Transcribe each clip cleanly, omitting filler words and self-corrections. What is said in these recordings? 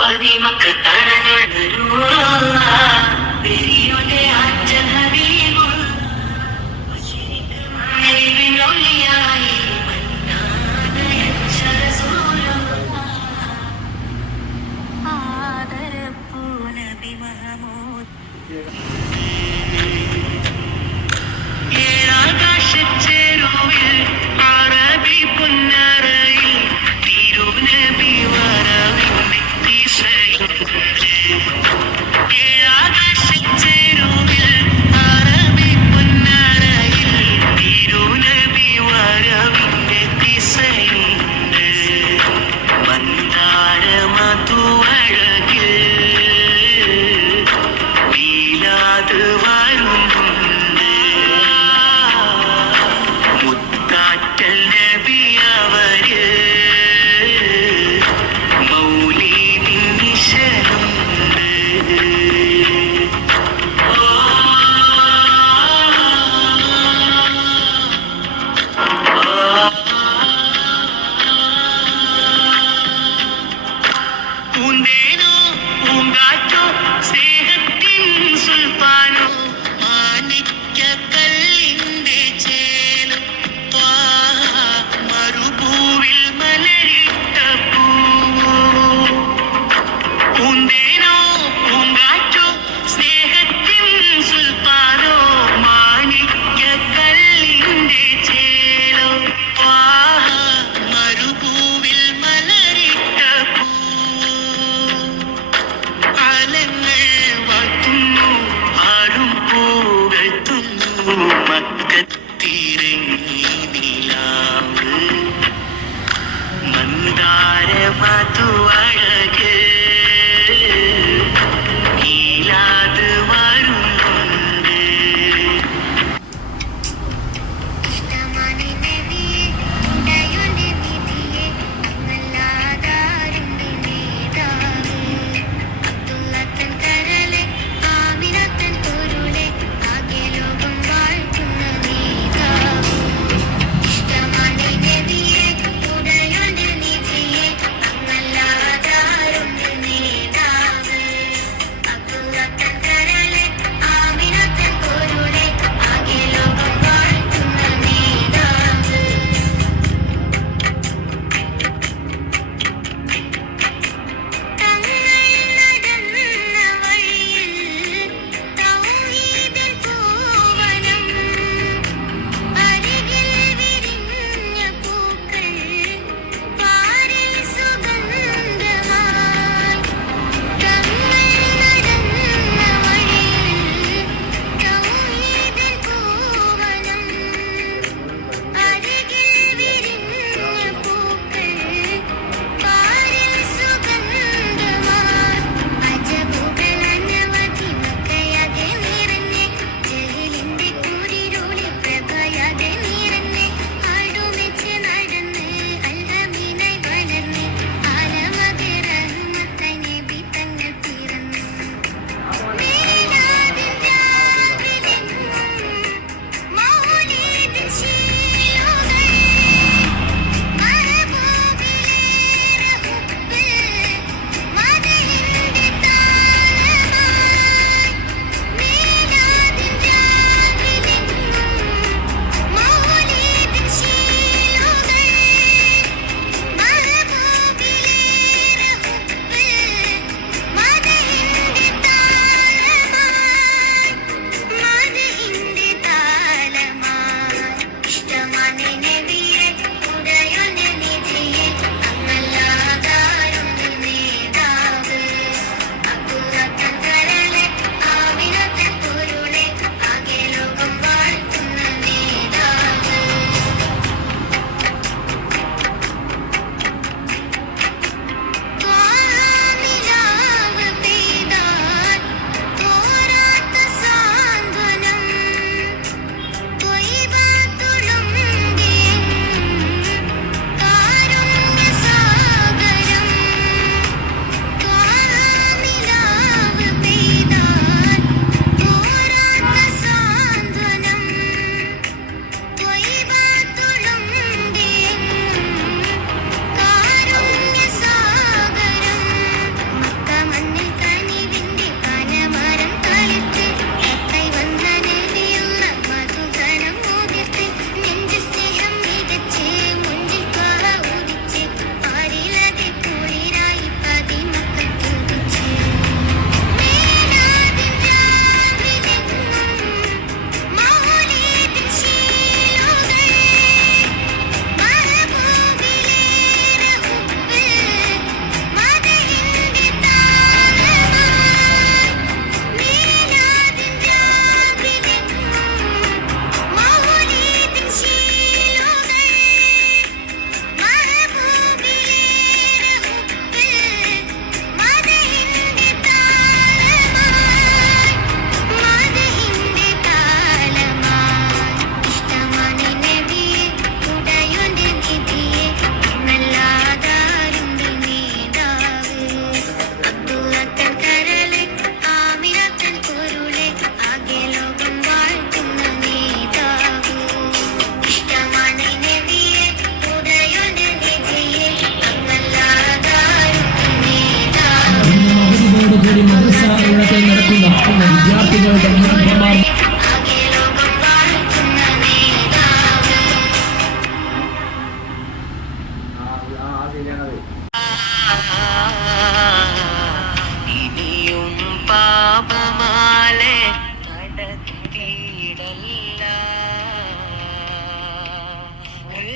പതിമക്കൾ തടഞ്ഞൂറുള്ള പെരിയോന്റെ ആറ്റൽ ഹബീബുള്ള അറിവിനൊളിയായി ആദരപ്പൂ നബി മഹമൂദ് ഏഴാകാശച്ചേരുവിൽ അറബി പുന്നറയിൽ തിരുനബി വരവിന്റെ ഏഴാകാശച്ചേരുവിൽ അറബി പുന്നറയിൽ തിരുനബി വരവിന്റെ ദിശയുണ്ട് മന്ദാര മധുവഴകിൽ വീലാത് വരുന്നുണ്ട് മുത്താറ്റൽ നബി അവര് മൗലീദിൻ നിശലുണ്ട് പൂന്തേനോ പൂങ്കാറ്റോ സ്നേഹത്തിൻ സുൽത്താനോ മാണിക്യക്കല്ലിന്റെ ചേലും മരുഭൂവിൽ മലരിട്ട പൂവോ പൂന്തേനോ പൂങ്കാറ്റോ സ്നേഹത്തിൻ സുൽത്താനോ മാണിക്യക്കല്ലിന്റെ ചേലോ മരുഭൂവിൽ മലരിട്ട പൂവോ ആലങ്ങൾ വാഴ്ത്തുന്നു ആടും പൂകത്തുന്നു മക്കത്തിരങ്ങി നിലാവ് മന്ദാര മധുവഴക് നീലാത് വരുന്നുണ്ട് ഇഷ്ടമാണ്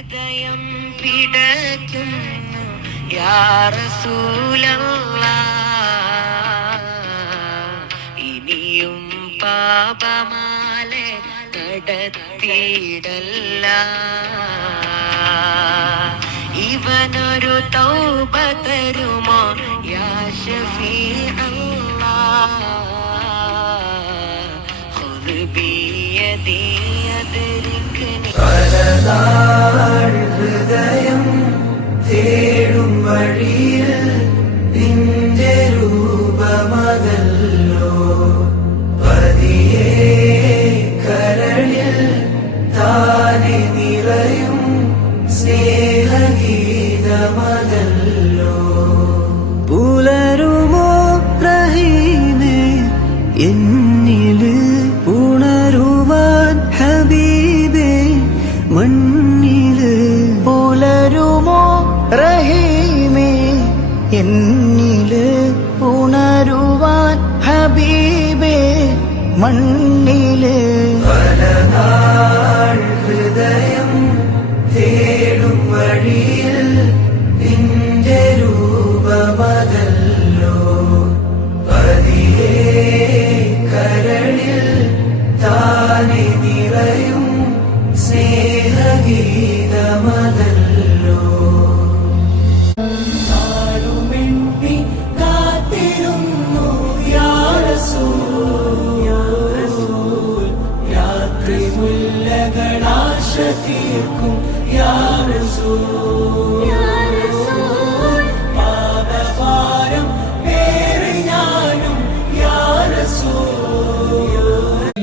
ഹൃദയം പിടയ്ക്കുന്നു യാ റസൂലല്ലാഹ്. ഇനിയും പാപമാലെ നടത്തിയിടല്ല. ഇവനൊരു തൗബ തരുമോ യാ ഷഫീ അല്ലാഹ്. ഖുദ് ബിയദി അദ്രിക്നി. ഹൃദയം തേടും വഴിയിൽ നിന്റെ രൂപമതല്ലോ പതിയെ കരളിൽ താനെ നിറയും സ്നേഹഗീതമതല്ലോ. പുലരുമോ റഹീമേ എന്നില് ഉണരുവാൻ ഹബീബേ മണ്ണില്. പുലരുമോ റഹീമേ എന്നില് ഉണരുവാൻ ഹബീബേ മണ്ണില്. പലനാൾ ഹൃദയം തേടും വഴിയിൽ നിന്റെ രൂപമതല്ലോ പതിയെ കരളിൽ താനെ നിറയും സ്നേഹഗീതമതല്ലോ. നാടുമെണ്ണി കാത്തിരുന്നു യാ റസൂൽ. രാത്രി മുല്ലകളാശ തീർക്കും യാ റസൂൽ. പാപഭാരം പേറി ഞാനും യാ റസൂൽ.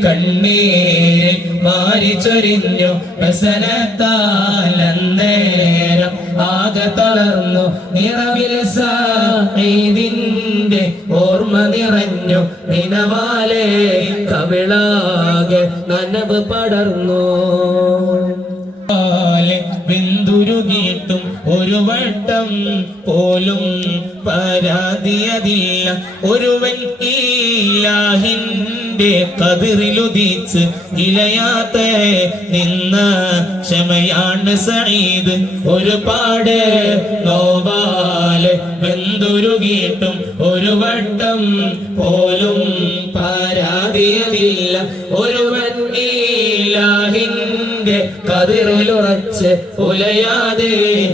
കണ്ണീരിൽ മാരി ചൊരിഞ്ഞു പ്രസനത്താലന്നേരം ആകെ തളർന്നു നിറവിൽ സഈദിന്റെ ഓർമ്മ നിറഞ്ഞു നിനവാലെ കവിളാകെ നനവ് പടർന്നു. ബിന്ദുരുകീട്ടും ഒരു വട്ടം പോലും പരാതിയതില്ല. ഒരുവൻ ഇലാഹിന്റെ കതിറിലുദിച്ച് ഇലയാത്ത നിന്ന ക്ഷമയാണ് സഈദ്. ഒരുപാട് നോവാല് ബിന്ദുരുകീട്ടും ഒരു വട്ടം പോലും പരാതിയതില്ല. ഒരുവൻ ഇലാഹിന്റെ കതിറിലുറച്ച് ഉലയാതെ